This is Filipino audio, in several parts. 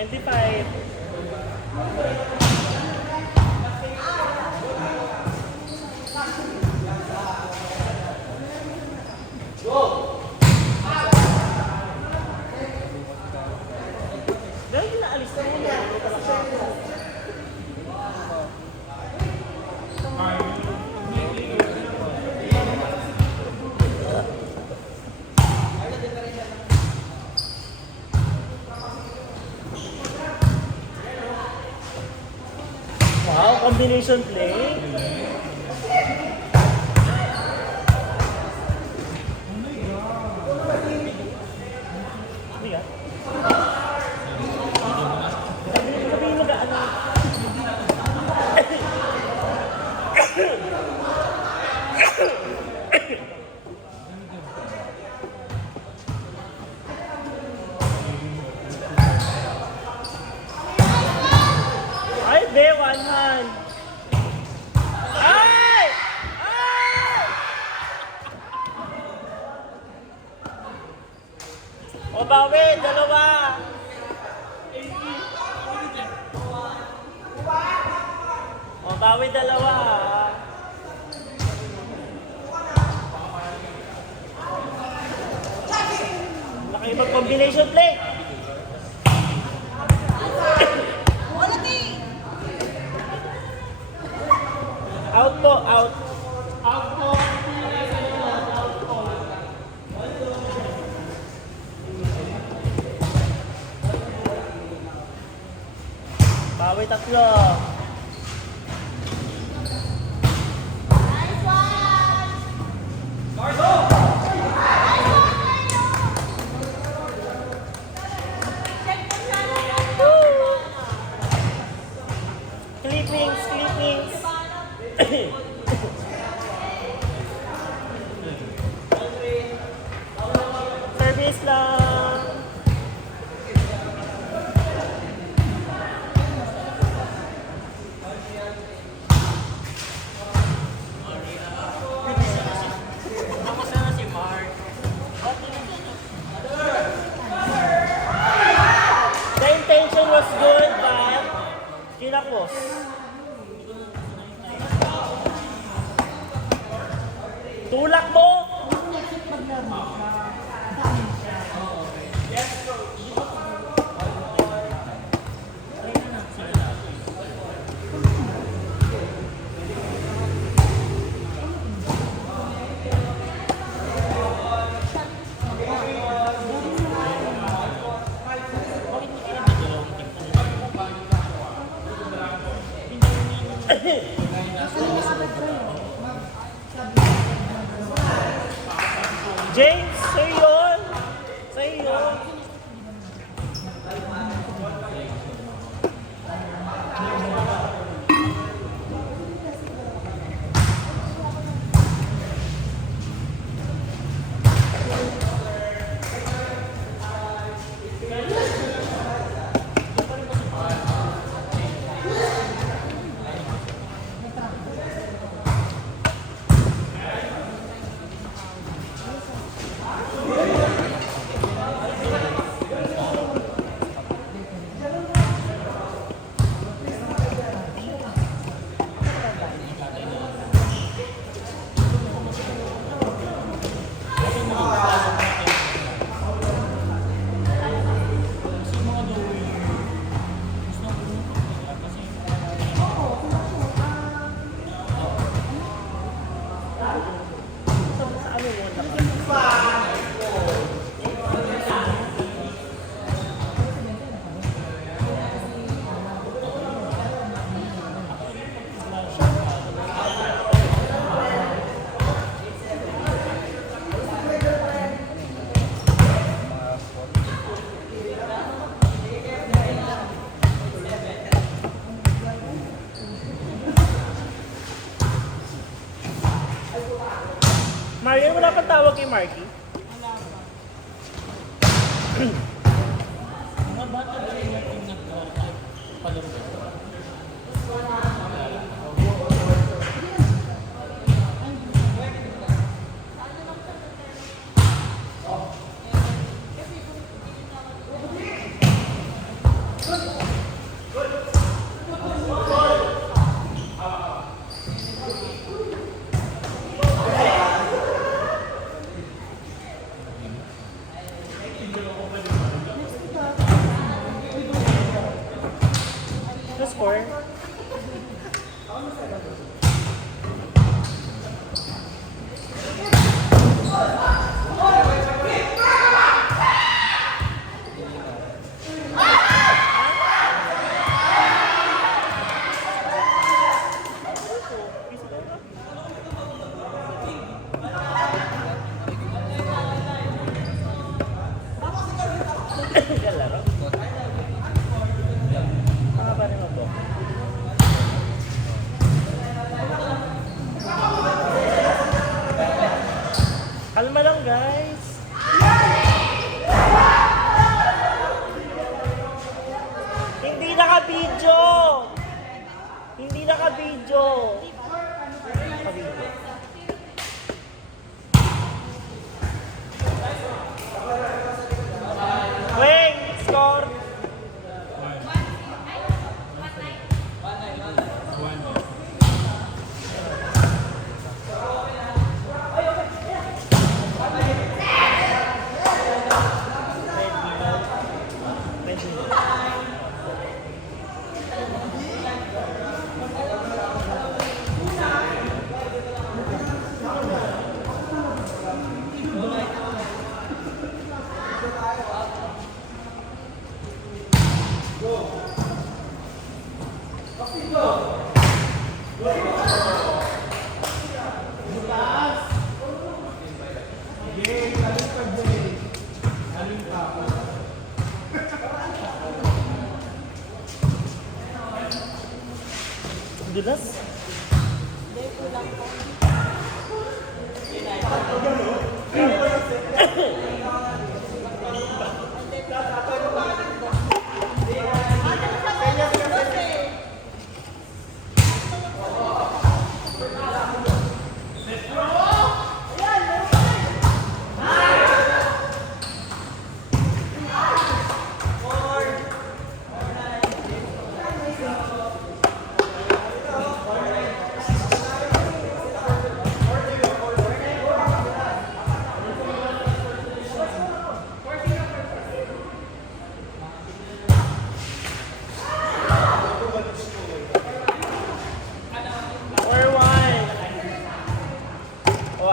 25. Dahil naalis na muna. Wow, combination play. Ay, be, one hand. Ay! Ay! O, bawi, dalawa. O, bawi, dalawa. Laki mag-combination play. Out po, out. Out po. Out po. Bawi tatlo. Nice one! Gardo! Clippings, clippings. Service lang. The intention was good, but kinakos. Tulak mo! James, sa'yo yun! Sa'yo yun! Marian, wala pang tawag kay Marky? Mga bata ba yung nagpalaro? score? Yan laro. Mga ba naman po? Kalma lang guys. Hindi naka-video. Hindi naka-video. Naka-video. Wing, score. Dulas?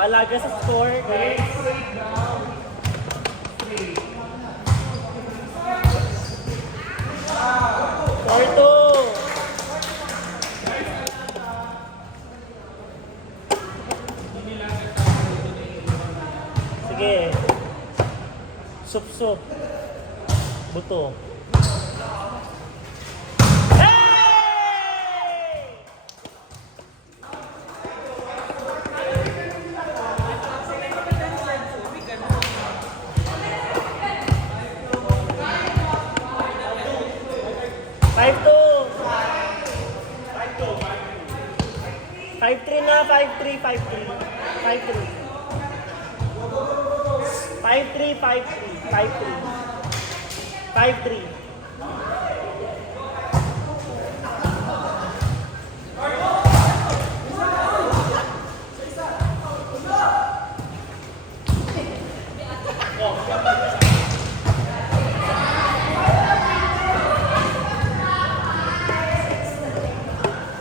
Alaga sa score, guys. Score 2. Sige. Sup-sup. Buto. Hey! 5-3 na, 5-3, 5-3. 5-3. 5-3, 5-3. 5-3. 5-3.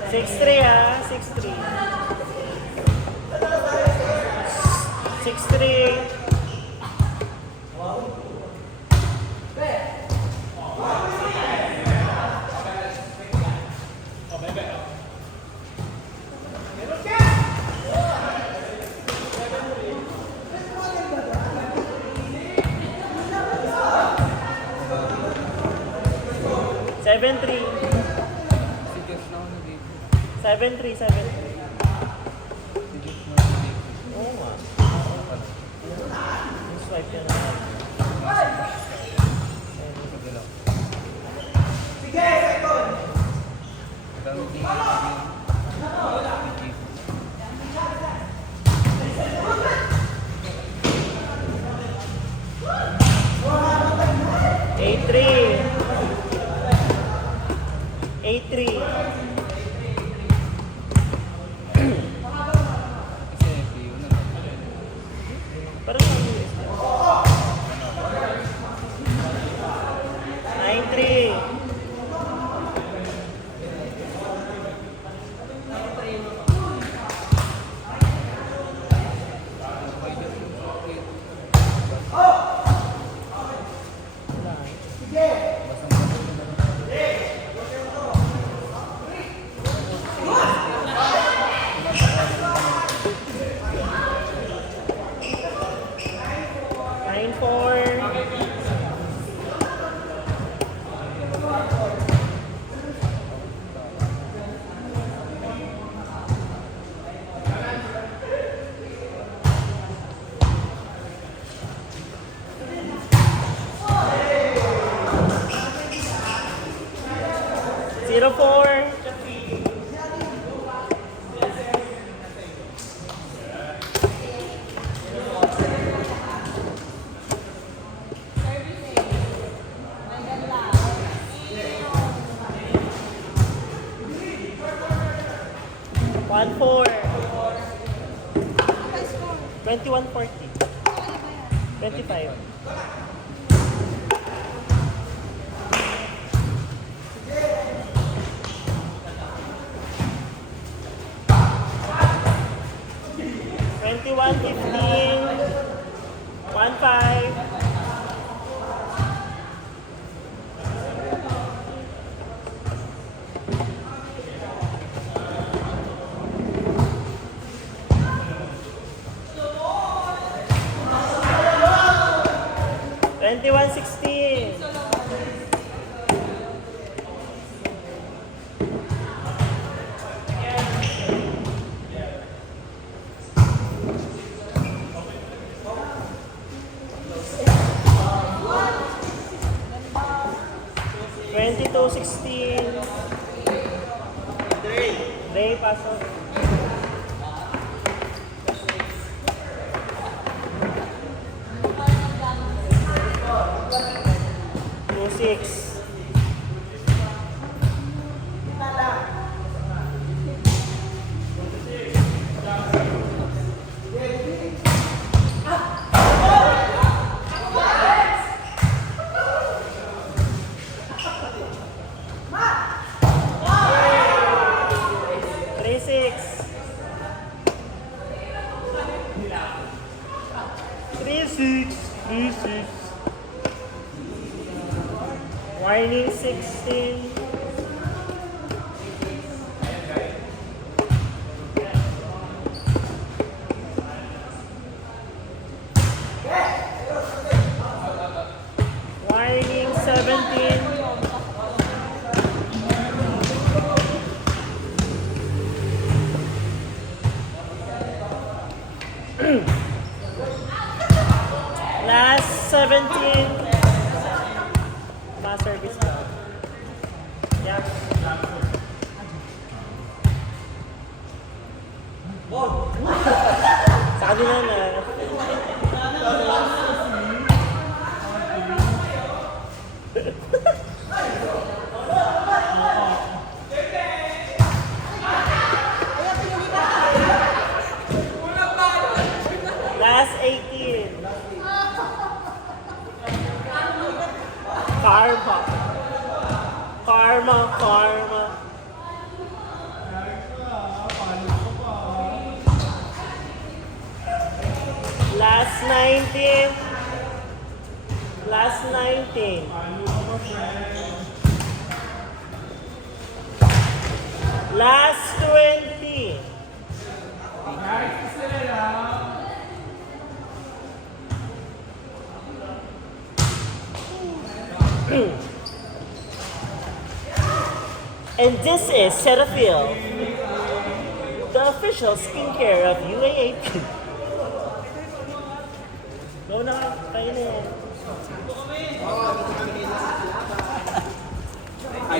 Six-three ha, 6-3. 6-3. Seven three. 7-3, 7-3. Oo nga. Yung swipe yun na. Sige, second! 8-3. 8-3. Parang ang US na. 9-3. 04. One four. 2140. 25. Twenty-one 15. 1-5. Twenty-one 16. Twenty-two 16. Ray, pasok. Two six. Three six. 3-6. 3-6. Warning 16. Warning 17. Last 17. Pass service daw. Yeah. Sa kanila na. Last 18. Karma. Karma, karma. Last 19. Last 19. Last 20. And this is Cetaphil, the official skincare of UAAP. Go na, kayo na yan.